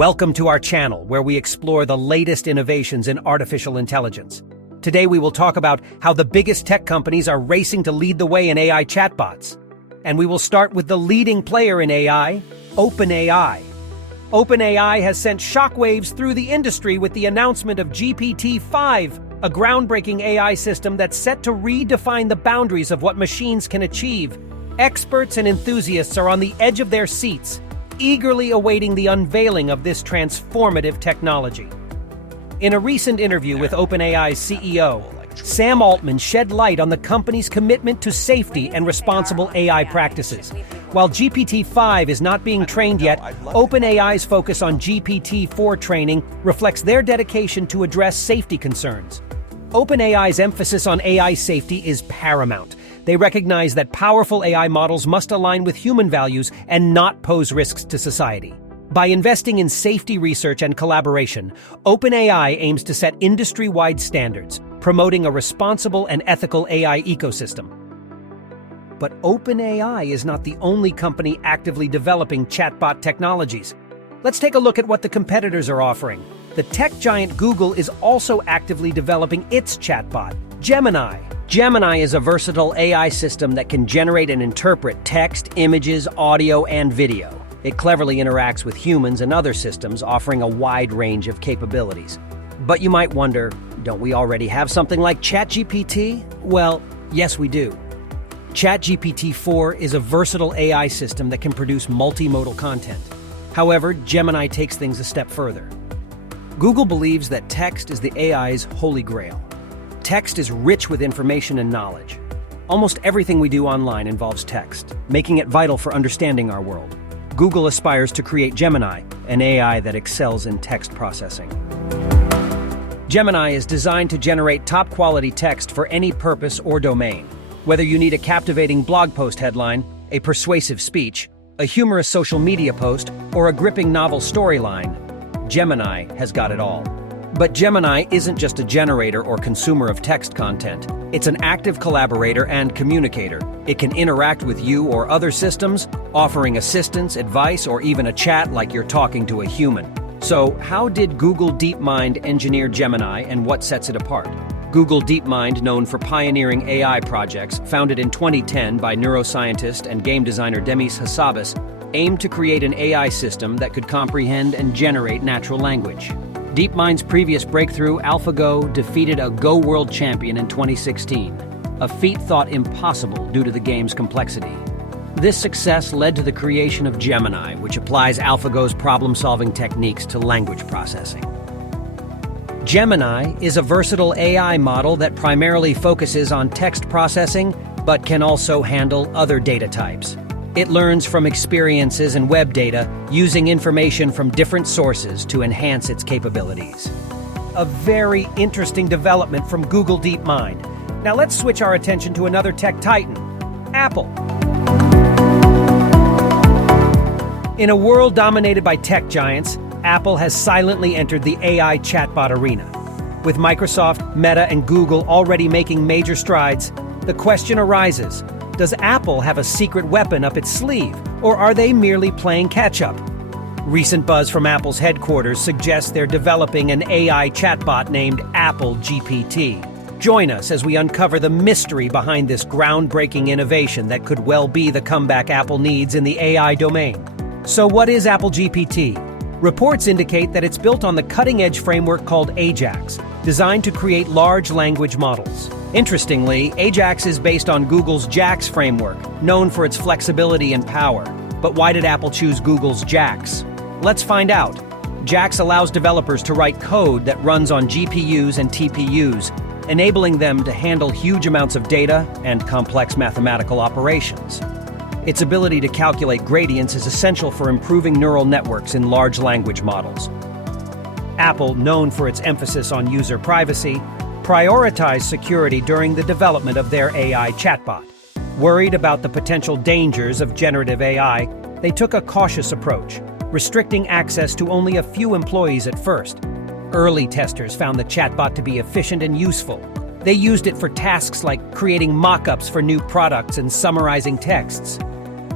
Welcome to our channel, where we explore the latest innovations in artificial intelligence. Today we will talk about how the biggest tech companies are racing to lead the way in AI chatbots. And we will start with the leading player in AI, OpenAI. OpenAI has sent shockwaves through the industry with the announcement of GPT-5, a groundbreaking AI system that's set to redefine the boundaries of what machines can achieve. Experts and enthusiasts are on the edge of their seats, eagerly awaiting the unveiling of this transformative technology. In a recent interview with OpenAI's CEO, Sam Altman shed light on the company's commitment to safety and responsible AI practices. While GPT-5 is not being trained yet, OpenAI's focus on GPT-4 training reflects their dedication to address safety concerns. OpenAI's emphasis on AI safety is paramount. They recognize that powerful AI models must align with human values and not pose risks to society. By investing in safety research and collaboration, OpenAI aims to set industry-wide standards, promoting a responsible and ethical AI ecosystem. But OpenAI is not the only company actively developing chatbot technologies. Let's take a look at what the competitors are offering. The tech giant Google is also actively developing its chatbot, Gemini. Gemini is a versatile AI system that can generate and interpret text, images, audio, and video. It cleverly interacts with humans and other systems, offering a wide range of capabilities. But you might wonder, don't we already have something like ChatGPT? Well, yes, we do. ChatGPT-4 is a versatile AI system that can produce multimodal content. However, Gemini takes things a step further. Google believes that text is the AI's holy grail. Text is rich with information and knowledge. Almost everything we do online involves text, making it vital for understanding our world. Google aspires to create Gemini, an AI that excels in text processing. Gemini is designed to generate top-quality text for any purpose or domain. Whether you need a captivating blog post headline, a persuasive speech, a humorous social media post, or a gripping novel storyline, Gemini has got it all. But Gemini isn't just a generator or consumer of text content. It's an active collaborator and communicator. It can interact with you or other systems, offering assistance, advice, or even a chat like you're talking to a human. So, how did Google DeepMind engineer Gemini, and what sets it apart? Google DeepMind, known for pioneering AI projects, founded in 2010 by neuroscientist and game designer Demis Hassabis, aimed to create an AI system that could comprehend and generate natural language. DeepMind's previous breakthrough, AlphaGo, defeated a Go World Champion in 2016, a feat thought impossible due to the game's complexity. This success led to the creation of Gemini, which applies AlphaGo's problem-solving techniques to language processing. Gemini is a versatile AI model that primarily focuses on text processing, but can also handle other data types. It learns from experiences and web data, using information from different sources to enhance its capabilities. A very interesting development from Google DeepMind. Now let's switch our attention to another tech titan, Apple. In a world dominated by tech giants, Apple has silently entered the AI chatbot arena. With Microsoft, Meta, and Google already making major strides, the question arises, does Apple have a secret weapon up its sleeve, or are they merely playing catch-up? Recent buzz from Apple's headquarters suggests they're developing an AI chatbot named Apple GPT. Join us as we uncover the mystery behind this groundbreaking innovation that could well be the comeback Apple needs in the AI domain. So what is Apple GPT? Reports indicate that it's built on the cutting-edge framework called AJAX, designed to create large language models. Interestingly, AJAX is based on Google's JAX framework, known for its flexibility and power. But why did Apple choose Google's JAX? Let's find out. JAX allows developers to write code that runs on GPUs and TPUs, enabling them to handle huge amounts of data and complex mathematical operations. Its ability to calculate gradients is essential for improving neural networks in large language models. Apple, known for its emphasis on user privacy, prioritized security during the development of their AI chatbot. Worried about the potential dangers of generative AI, they took a cautious approach, restricting access to only a few employees at first. Early testers found the chatbot to be efficient and useful. They used it for tasks like creating mock-ups for new products and summarizing texts.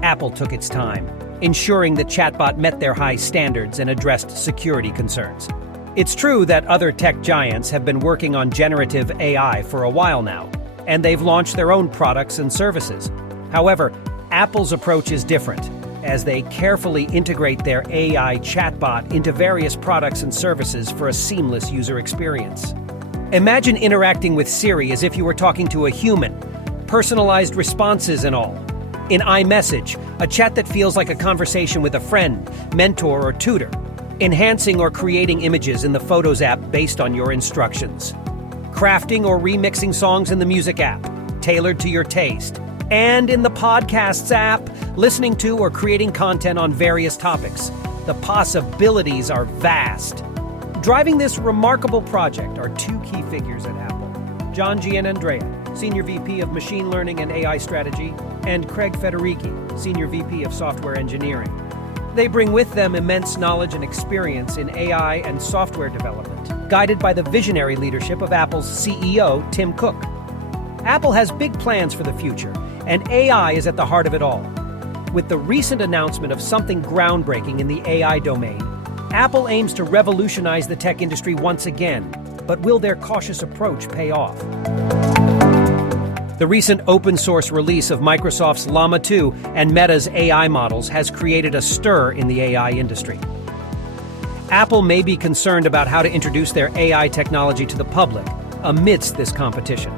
Apple took its time, ensuring the chatbot met their high standards and addressed security concerns. It's true that other tech giants have been working on generative AI for a while now, and they've launched their own products and services. However, Apple's approach is different, as they carefully integrate their AI chatbot into various products and services for a seamless user experience. Imagine interacting with Siri as if you were talking to a human, personalized responses and all. In iMessage, a chat that feels like a conversation with a friend, mentor, or tutor. Enhancing or creating images in the Photos app based on your instructions. Crafting or remixing songs in the Music app, tailored to your taste. And in the Podcasts app, listening to or creating content on various topics. The possibilities are vast. Driving this remarkable project are two key figures at Apple: John Gianandrea, Senior VP of Machine Learning and AI Strategy, and Craig Federighi, Senior VP of Software Engineering. They bring with them immense knowledge and experience in AI and software development, guided by the visionary leadership of Apple's CEO, Tim Cook. Apple has big plans for the future, and AI is at the heart of it all. With the recent announcement of something groundbreaking in the AI domain, Apple aims to revolutionize the tech industry once again, but will their cautious approach pay off? The recent open-source release of Microsoft's Llama 2 and Meta's AI models has created a stir in the AI industry. Apple may be concerned about how to introduce their AI technology to the public amidst this competition.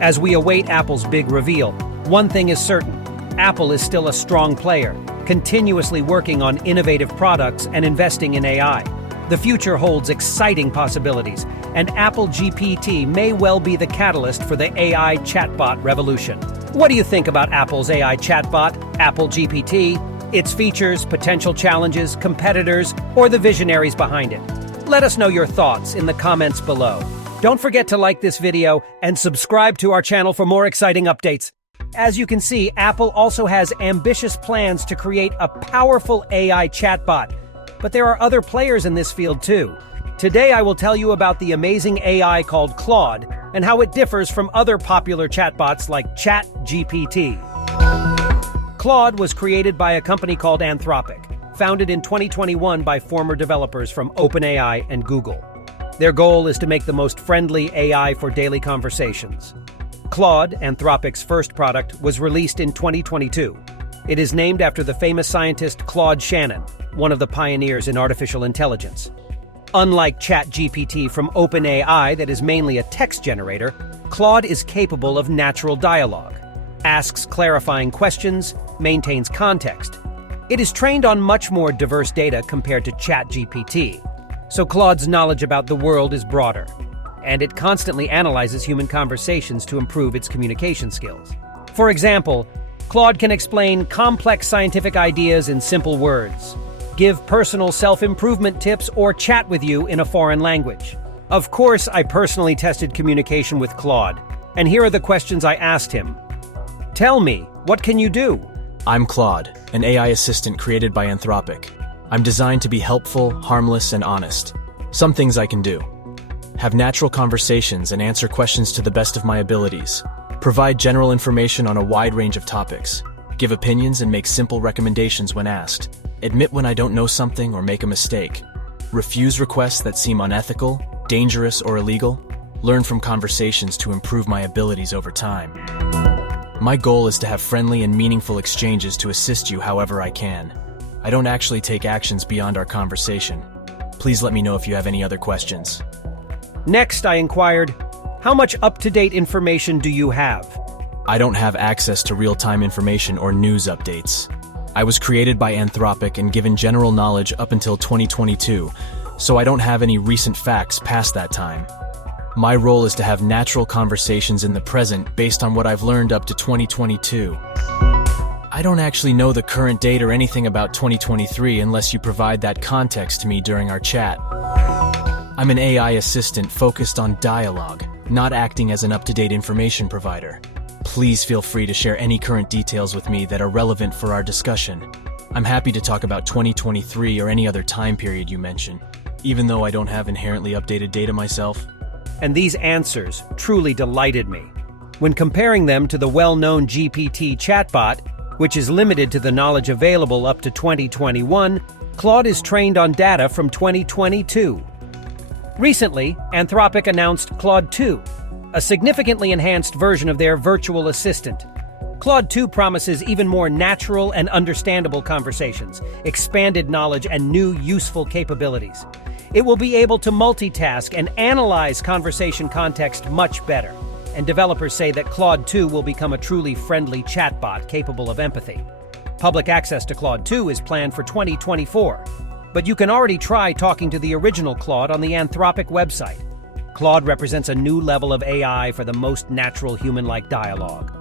As we await Apple's big reveal, one thing is certain: Apple is still a strong player, continuously working on innovative products and investing in AI. The future holds exciting possibilities, and Apple GPT may well be the catalyst for the AI chatbot revolution. What do you think about Apple's AI chatbot, Apple GPT, its features, potential challenges, competitors, or the visionaries behind it? Let us know your thoughts in the comments below. Don't forget to like this video and subscribe to our channel for more exciting updates. As you can see, Apple also has ambitious plans to create a powerful AI chatbot. But there are other players in this field too. Today I will tell you about the amazing AI called Claude and how it differs from other popular chatbots like ChatGPT. Claude was created by a company called Anthropic, founded in 2021 by former developers from OpenAI and Google. Their goal is to make the most friendly AI for daily conversations. Claude, Anthropic's first product, was released in 2022. It is named after the famous scientist Claude Shannon, one of the pioneers in artificial intelligence. Unlike ChatGPT from OpenAI that is mainly a text generator, Claude is capable of natural dialogue, asks clarifying questions, maintains context. It is trained on much more diverse data compared to ChatGPT, so Claude's knowledge about the world is broader, and it constantly analyzes human conversations to improve its communication skills. For example, Claude can explain complex scientific ideas in simple words, give personal self-improvement tips, or chat with you in a foreign language. Of course, I personally tested communication with Claude, and here are the questions I asked him. Tell me, what can you do? I'm Claude, an AI assistant created by Anthropic. I'm designed to be helpful, harmless, and honest. Some things I can do: have natural conversations and answer questions to the best of my abilities, provide general information on a wide range of topics, give opinions and make simple recommendations when asked, admit when I don't know something or make a mistake, refuse requests that seem unethical, dangerous, or illegal, learn from conversations to improve my abilities over time. My goal is to have friendly and meaningful exchanges to assist you however I can. I don't actually take actions beyond our conversation. Please let me know if you have any other questions. Next, I inquired, how much up-to-date information do you have? I don't have access to real-time information or news updates. I was created by Anthropic and given general knowledge up until 2022, so I don't have any recent facts past that time. My role is to have natural conversations in the present based on what I've learned up to 2022. I don't actually know the current date or anything about 2023 unless you provide that context to me during our chat. I'm an AI assistant focused on dialogue, not acting as an up-to-date information provider. Please feel free to share any current details with me that are relevant for our discussion. I'm happy to talk about 2023 or any other time period you mention, even though I don't have inherently updated data myself. And these answers truly delighted me. When comparing them to the well-known GPT chatbot, which is limited to the knowledge available up to 2021, Claude is trained on data from 2022. Recently, Anthropic announced Claude 2, a significantly enhanced version of their virtual assistant. Claude 2 promises even more natural and understandable conversations, expanded knowledge, and new useful capabilities. It will be able to multitask and analyze conversation context much better, and developers say that Claude 2 will become a truly friendly chatbot capable of empathy. Public access to Claude 2 is planned for 2024, but you can already try talking to the original Claude on the Anthropic website. Claude represents a new level of AI for the most natural human-like dialogue.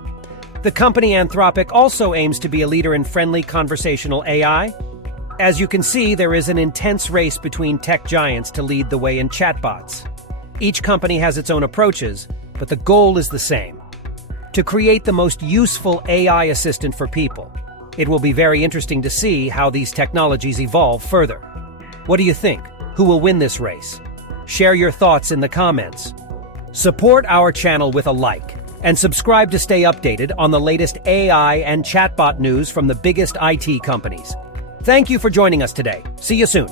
The company Anthropic also aims to be a leader in friendly conversational AI. As you can see, there is an intense race between tech giants to lead the way in chatbots. Each company has its own approaches, but the goal is the same: to create the most useful AI assistant for people. It will be very interesting to see how these technologies evolve further. What do you think? Who will win this race? Share your thoughts in the comments. Support our channel with a like, and subscribe to stay updated on the latest AI and chatbot news from the biggest IT companies. Thank you for joining us today. See you soon.